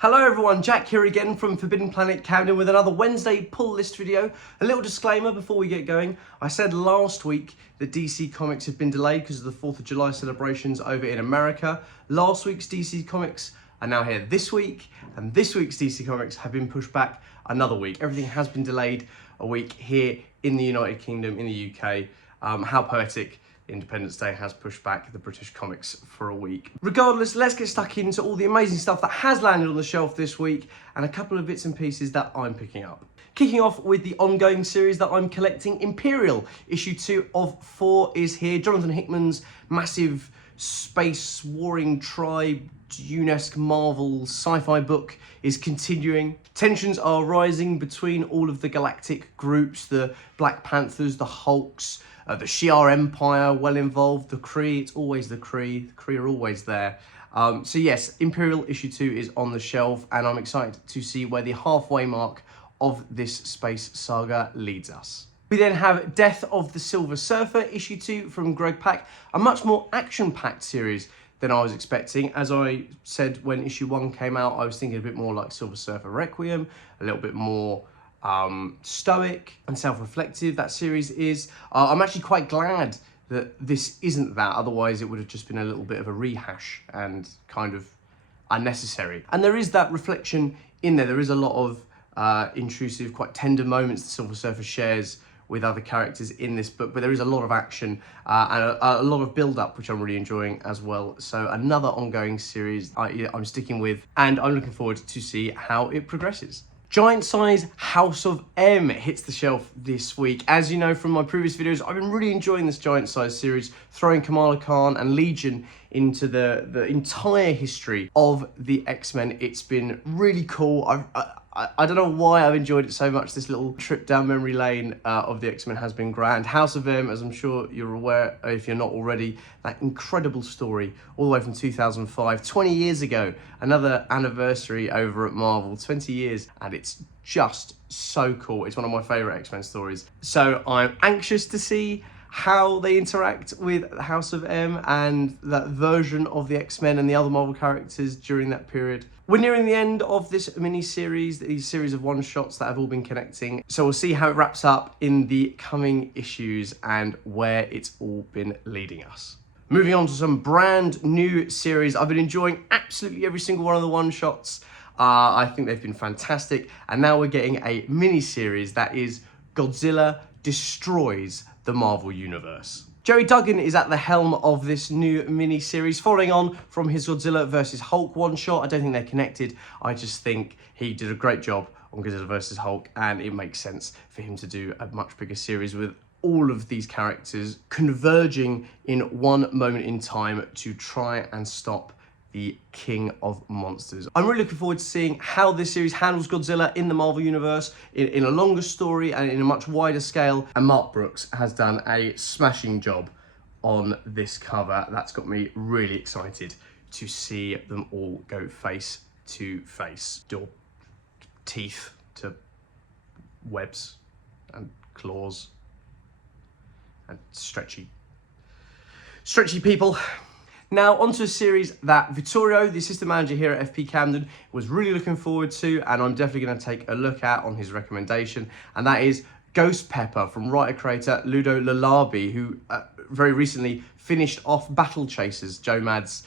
Hello everyone, Jack here again from Forbidden Planet Camden with another Wednesday pull list video. A little disclaimer before we get going. I said last week that DC Comics had been delayed because of the 4th of July celebrations over in America. Last week's DC Comics are now here this week, and this week's DC Comics have been pushed back another week. Everything has been delayed a week here in the United Kingdom, in the UK. How poetic. Independence Day has pushed back the British comics for a week. Regardless, let's get stuck into all the amazing stuff that has landed on the shelf this week and a couple of bits and pieces that I'm picking up. Kicking off with the ongoing series that I'm collecting, Imperial. Issue 2 of 4 is here. Jonathan Hickman's massive space warring tribe Dune-esque Marvel sci-fi book is continuing. Tensions are rising between all of the galactic groups, the Black Panthers, the Hulks, the Shi'ar Empire well involved, the Kree. It's always the Kree. The Kree are always there. So yes, Imperial issue 2 is on the shelf, and I'm excited to see where the halfway mark of this space saga leads us. We then have Death of the Silver Surfer issue 2 from Greg Pak, a much more action-packed series than I was expecting. As I said when issue 1 came out, I was thinking a bit more like Silver Surfer Requiem, a little bit more stoic and self-reflective that series is. I'm actually quite glad that this isn't that, otherwise it would have just been a little bit of a rehash and kind of unnecessary. And there is that reflection in there. There is a lot of intrusive, quite tender moments that Silver Surfer shares with other characters in this book, but there is a lot of action and a lot of build-up, which I'm really enjoying as well. So another ongoing series I'm sticking with, and I'm looking forward to see how it progresses. Giant size House of M hits the shelf this week. As you know from my previous videos, I've been really enjoying this Giant size series, throwing Kamala Khan and Legion into the entire history of the X-Men. It's been really cool. I don't know why I've enjoyed it so much. This little trip down memory lane of the X-Men has been grand. House of M, as I'm sure you're aware, if you're not already, that incredible story all the way from 2005, 20 years ago. Another anniversary over at Marvel, 20 years, and it's just so cool. It's one of my favorite X-Men stories. So I'm anxious to see how they interact with House of M and that version of the X-Men and the other Marvel characters during that period. We're nearing the end of this mini-series, these series of one-shots that have all been connecting. So we'll see how it wraps up in the coming issues and where it's all been leading us. Moving on to some brand new series. I've been enjoying absolutely every single one of the one-shots. I think they've been fantastic. And now we're getting a mini-series that is Godzilla Destroys the Marvel Universe. Jerry Duggan is at the helm of this new mini-series, following on from his Godzilla vs. Hulk one-shot. I don't think they're connected. I just think he did a great job on Godzilla vs. Hulk, and it makes sense for him to do a much bigger series with all of these characters converging in one moment in time to try and stop the King of Monsters. I'm really looking forward to seeing how this series handles Godzilla in the Marvel Universe in a longer story and in a much wider scale. And Mark Brooks has done a smashing job on this cover. That's got me really excited to see them all go face to face. Or teeth to webs and claws and stretchy people. Now, onto a series that Vittorio, the assistant manager here at FP Camden, was really looking forward to, and I'm definitely going to take a look at on his recommendation, and that is Ghost Pepper from writer-creator Ludo Lalabi, who very recently finished off Battle Chasers, Joe Mad's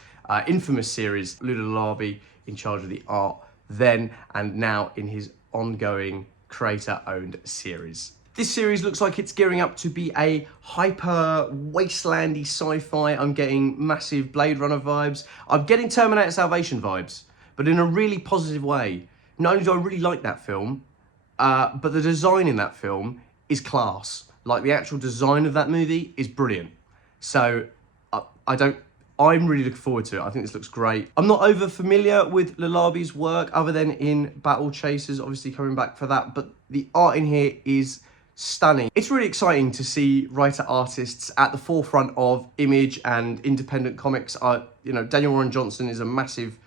infamous series. Ludo Lalabi in charge of the art then, and now in his ongoing creator-owned series. This series looks like it's gearing up to be a hyper wastelandy sci-fi. I'm getting massive Blade Runner vibes. I'm getting Terminator Salvation vibes, but in a really positive way. Not only do I really like that film, but the design in that film is class. Like, the actual design of that movie is brilliant. So I'm really looking forward to it. I think this looks great. I'm not over familiar with Lalabi's work other than in Battle Chasers, obviously coming back for that, but the art in here is stunning. It's really exciting to see writer-artists at the forefront of image and independent comics. Daniel Warren Johnson is a massive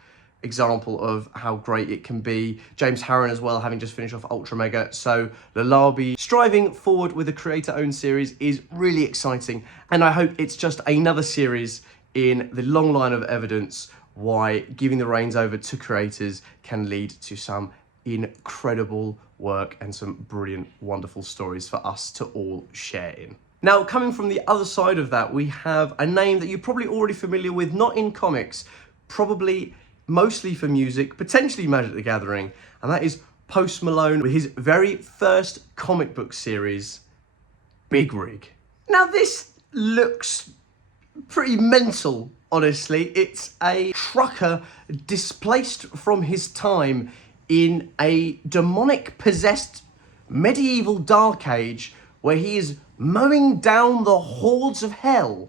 example of how great it can be. James Harren as well, having just finished off Ultra Mega. So Lalabi striving forward with a creator-owned series is really exciting. And I hope it's just another series in the long line of evidence why giving the reins over to creators can lead to some incredible work and some brilliant, wonderful stories for us to all share in. Now, coming from the other side of that, we have a name that you're probably already familiar with, not in comics, probably mostly for music, potentially Magic the Gathering, and that is Post Malone with his very first comic book series, Big Rig. Now, this looks pretty mental, honestly. It's a trucker displaced from his time in a demonic possessed medieval dark age where he is mowing down the hordes of hell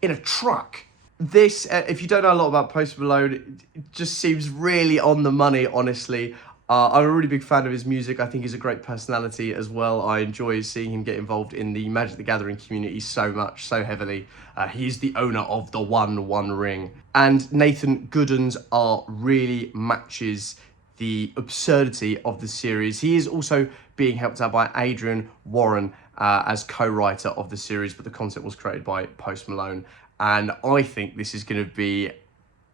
in a truck. This, if you don't know a lot about Post Malone, it just seems really on the money, honestly. I'm a really big fan of his music. I think he's a great personality as well. I enjoy seeing him get involved in the Magic the Gathering community so much, so heavily. He's the owner of the One Ring. And Nathan Gooden's art really matches the absurdity of the series. He is also being helped out by Adrian Warren as co-writer of the series, but the concept was created by Post Malone. And I think this is going to be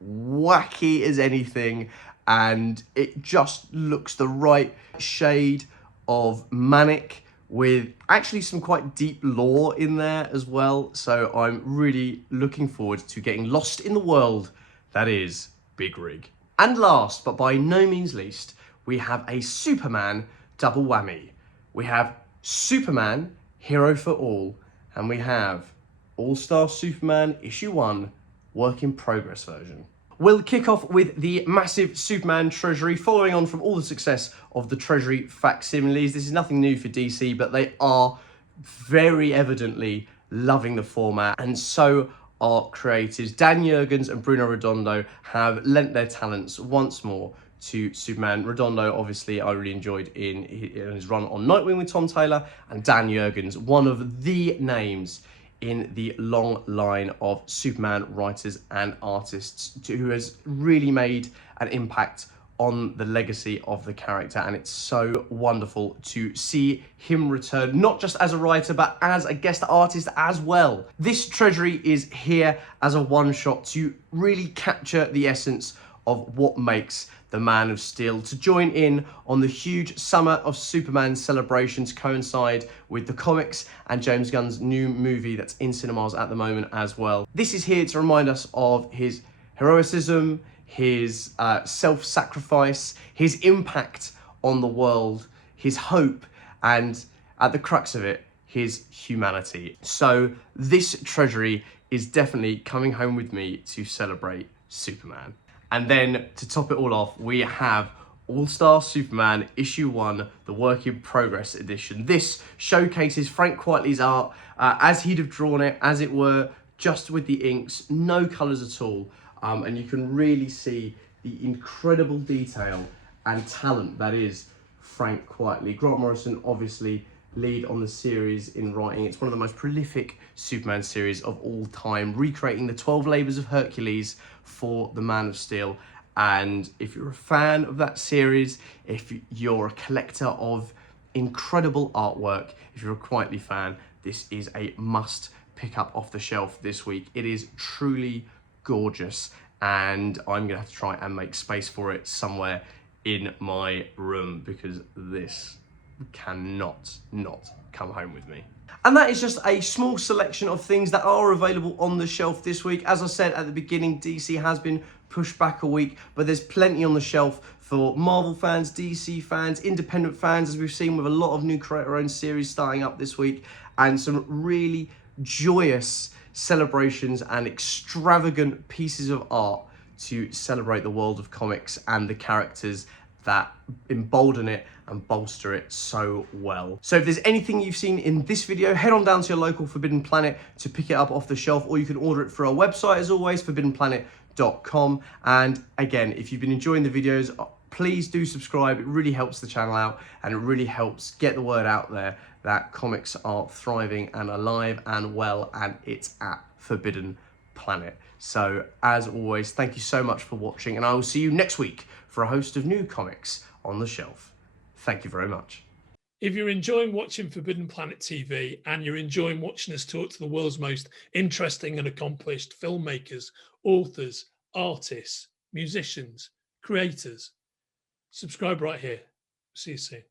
wacky as anything, and it just looks the right shade of manic with actually some quite deep lore in there as well. So I'm really looking forward to getting lost in the world that is Big Rig. And last, but by no means least, we have a Superman double whammy. We have Superman, Hero for All, and we have All-Star Superman Issue 1, Work in Progress version. We'll kick off with the massive Superman Treasury, following on from all the success of the Treasury facsimiles. This is nothing new for DC, but they are very evidently loving the format, and so are creators. Dan Jurgens and Bruno Redondo have lent their talents once more to Superman. Redondo, obviously, I really enjoyed in his run on Nightwing with Tom Taylor, and Dan Jurgens, one of the names in the long line of Superman writers and artists who has really made an impact on the legacy of the character, and it's so wonderful to see him return, not just as a writer, but as a guest artist as well. This Treasury is here as a one-shot to really capture the essence of what makes the Man of Steel, to join in on the huge Summer of Superman celebration to coincide with the comics and James Gunn's new movie that's in cinemas at the moment as well. This is here to remind us of his heroicism, his self-sacrifice, his impact on the world, his hope, and at the crux of it, his humanity. So this Treasury is definitely coming home with me to celebrate Superman. And then to top it all off, we have All-Star Superman Issue 1, the Work in Progress edition. This showcases Frank Quitely's art as he'd have drawn it, as it were, just with the inks, no colours at all. And you can really see the incredible detail and talent that is Frank Quitely. Grant Morrison, obviously, lead on the series in writing. It's one of the most prolific Superman series of all time, recreating the 12 Labours of Hercules for the Man of Steel. And if you're a fan of that series, if you're a collector of incredible artwork, if you're a Quitely fan, this is a must pick up off the shelf this week. It is truly gorgeous, and I'm gonna have to try and make space for it somewhere in my room, because this cannot not come home with me. And that is just a small selection of things that are available on the shelf this week. As I said at the beginning, DC has been pushed back a week, but there's plenty on the shelf for Marvel fans, DC fans, independent fans, as we've seen with a lot of new creator-owned series starting up this week, and some really joyous celebrations and extravagant pieces of art to celebrate the world of comics and the characters that embolden it and bolster it so well. So if there's anything you've seen in this video, head on down to your local Forbidden Planet to pick it up off the shelf, or you can order it through our website, as always, forbiddenplanet.com. And again, if you've been enjoying the videos, please do subscribe. It really helps the channel out, and it really helps get the word out there that comics are thriving and alive and well, and it's at Forbidden Planet. So as always, thank you so much for watching, and I will see you next week for a host of new comics on the shelf. Thank you very much. If you're enjoying watching Forbidden Planet TV and you're enjoying watching us talk to the world's most interesting and accomplished filmmakers, authors, artists, musicians, creators. Subscribe right here. See you soon.